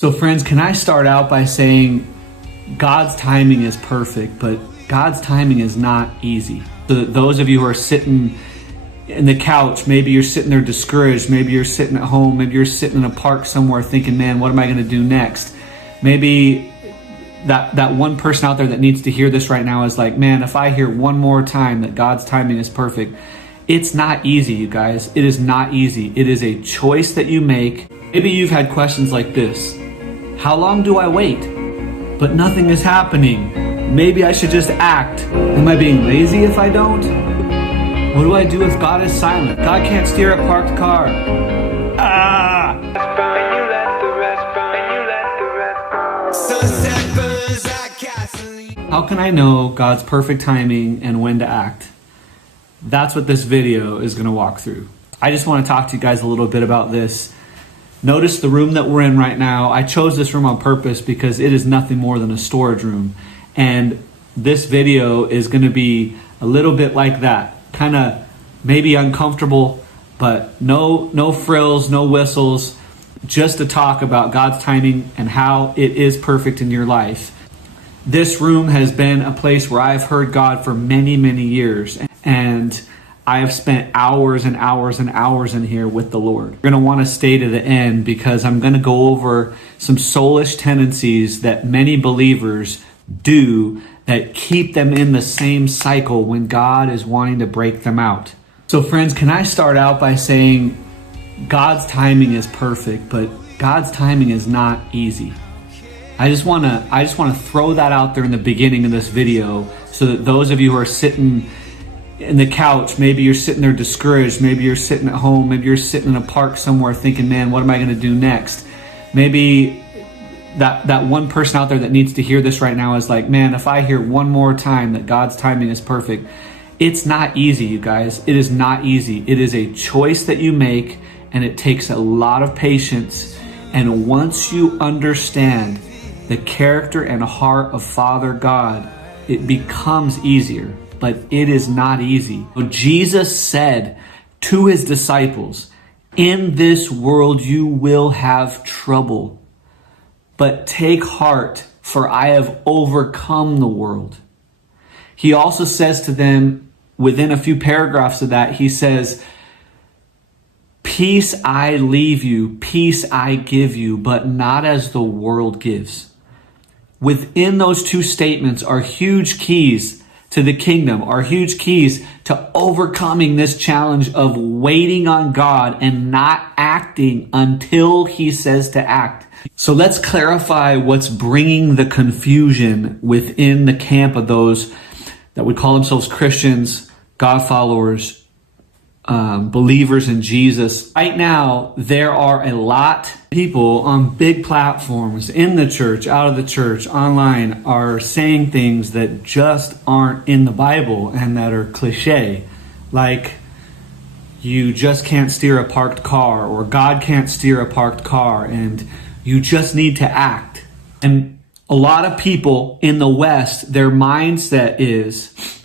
So friends, can I start out by saying God's timing is perfect, but God's timing is not easy. So that those of you who are sitting in the couch, maybe you're sitting there discouraged, maybe you're sitting at home, maybe you're sitting in a park somewhere thinking, man, what am I going to do next? Maybe that one person out there that needs to hear this right now is like, man, if I hear one more time that God's timing is perfect, it's not easy, you guys. It is not easy. It is a choice that you make. Maybe you've had questions like this. How long do I wait? But nothing is happening. Maybe I should just act. Am I being lazy if I don't? What do I do if God is silent? God can't steer a parked car. How can I know God's perfect timing and when to act? That's what this video is going to walk through. I just want to talk to you guys a little bit about this. Notice the room that we're in right now. I chose this room on purpose because it is nothing more than a storage room. And this video is going to be a little bit like that. Kind of maybe uncomfortable, but no frills, no whistles, just to talk about God's timing and how it is perfect in your life. This room has been a place where I've heard God for many, many years. And I have spent hours and hours and hours in here with the Lord. You're going to want to stay to the end because I'm going to go over some soulish tendencies that many believers do that keep them in the same cycle when God is wanting to break them out. So friends, can I start out by saying God's timing is perfect, but God's timing is not easy. I just want to throw that out there in the beginning of this video so that those of you who are sitting in the couch, maybe you're sitting there discouraged, maybe you're sitting at home, maybe you're sitting in a park somewhere thinking, man, what am I going to do next? Maybe that one person out there that needs to hear this right now is like, man, if I hear one more time that God's timing is perfect, it's not easy, you guys. It is not easy. It is a choice that you make, and it takes a lot of patience. And once you understand the character and heart of Father God, it becomes easier. But it is not easy. Jesus said to his disciples, in this world you will have trouble, but take heart, for I have overcome the world. He also says to them, within a few paragraphs of that, he says, peace I leave you, peace I give you, but not as the world gives. Within those two statements are huge keys to the kingdom, are huge keys to overcoming this challenge of waiting on God and not acting until he says to act. So let's clarify what's bringing the confusion within the camp of those that would call themselves Christians, God followers, believers in Jesus. Right now, there are a lot of people on big platforms in the church, out of the church, online, are saying things that just aren't in the Bible and that are cliche. Like, you just can't steer a parked car, or God can't steer a parked car, and you just need to act. And a lot of people in the West, their mindset is,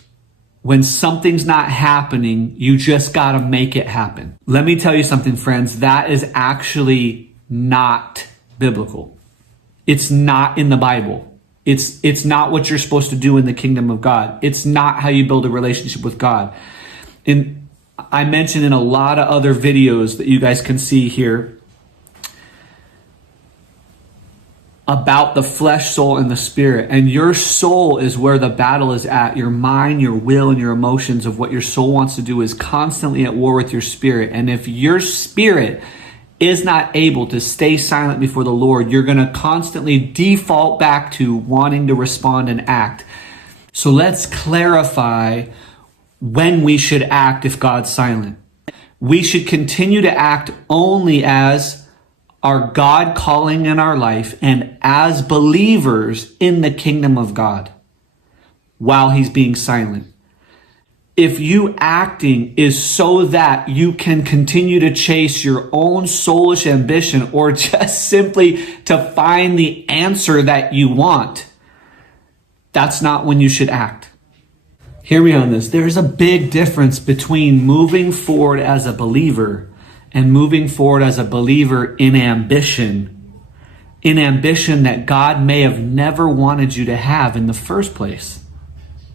when something's not happening, you just got to make it happen. Let me tell you something, friends. That is actually not biblical. It's not in the Bible. It's not what you're supposed to do in the kingdom of God. It's not how you build a relationship with God. And I mentioned in a lot of other videos that you guys can see here about the flesh, soul, and the spirit. And your soul is where the battle is at. Your mind, your will, and your emotions of what your soul wants to do is constantly at war with your spirit. And if your spirit is not able to stay silent before the Lord, you're going to constantly default back to wanting to respond and act. So let's clarify when we should act if God's silent. We should continue to act only as our God calling in our life and as believers in the kingdom of God while he's being silent. If you acting is so that you can continue to chase your own soulish ambition or just simply to find the answer that you want, that's not when you should act. Hear me on this. There's a big difference between moving forward as a believer and moving forward as a believer in ambition in ambition that God may have never wanted you to have in the first place.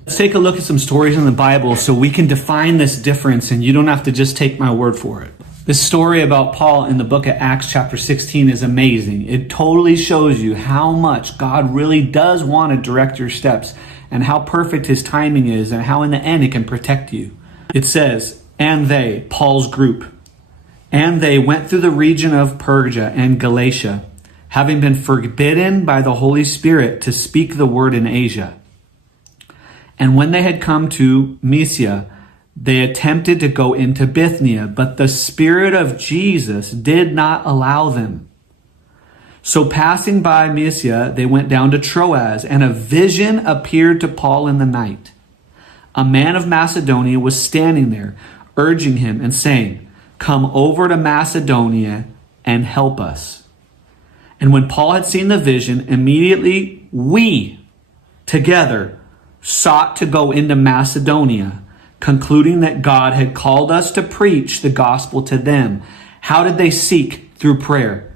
Let's take a look at some stories in the Bible so we can define this difference and you don't have to just take my word for it. This story about Paul in the book of Acts chapter 16 is amazing. It totally shows you how much God really does want to direct your steps and how perfect his timing is and how in the end it can protect you. It says, and they, Paul's group, and they went through the region of Persia and Galatia, having been forbidden by the Holy Spirit to speak the word in Asia. And when they had come to Mysia, they attempted to go into Bithynia, but the Spirit of Jesus did not allow them. So passing by Mysia, they went down to Troas, and a vision appeared to Paul in the night. A man of Macedonia was standing there, urging him and saying, "Come over to Macedonia and help us." And when Paul had seen the vision, immediately we together sought to go into Macedonia, concluding that God had called us to preach the gospel to them. How did they seek? Through prayer.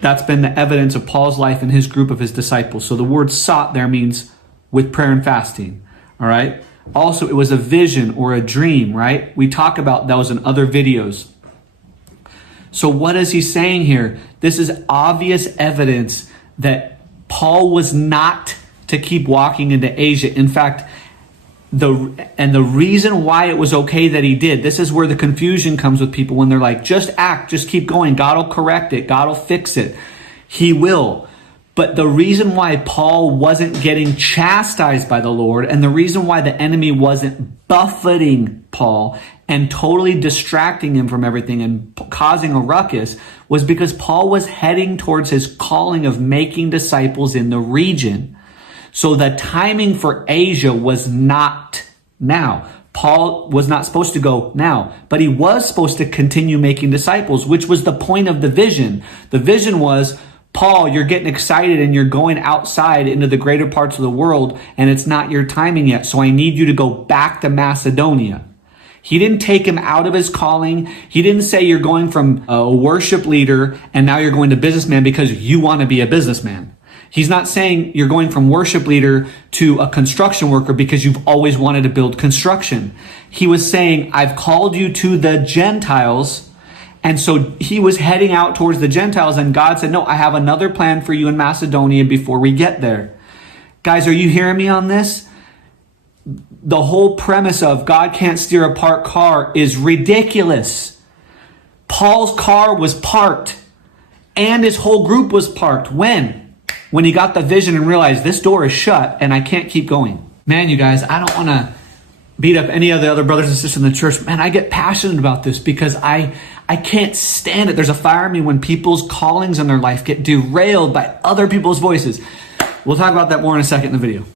That's been the evidence of Paul's life and his group of his disciples. So the word sought there means with prayer and fasting. All right. Also, it was a vision or a dream, right? We talk about those in other videos. So what is he saying here? This is obvious evidence that Paul was not to keep walking into Asia. In fact, the reason why it was okay that he did, this is where the confusion comes with people when they're like, just act, just keep going. God will correct it. God will fix it. He will. But the reason why Paul wasn't getting chastised by the Lord and the reason why the enemy wasn't buffeting Paul and totally distracting him from everything and causing a ruckus was because Paul was heading towards his calling of making disciples in the region. So the timing for Asia was not now. Paul was not supposed to go now, but he was supposed to continue making disciples, which was the point of the vision. The vision was, Paul, you're getting excited and you're going outside into the greater parts of the world and it's not your timing yet. So I need you to go back to Macedonia. He didn't take him out of his calling. He didn't say you're going from a worship leader and now you're going to businessman because you want to be a businessman. He's not saying you're going from worship leader to a construction worker because you've always wanted to build construction. He was saying, I've called you to the Gentiles. And so he was heading out towards the Gentiles and God said, no, I have another plan for you in Macedonia before we get there. Guys, are you hearing me on this? The whole premise of God can't steer a parked car is ridiculous. Paul's car was parked and his whole group was parked. When he got the vision and realized this door is shut and I can't keep going. Man, you guys, I don't want to beat up any of the other brothers and sisters in the church. Man, I get passionate about this because I can't stand it. There's a fire in me when people's callings in their life get derailed by other people's voices. We'll talk about that more in a second in the video.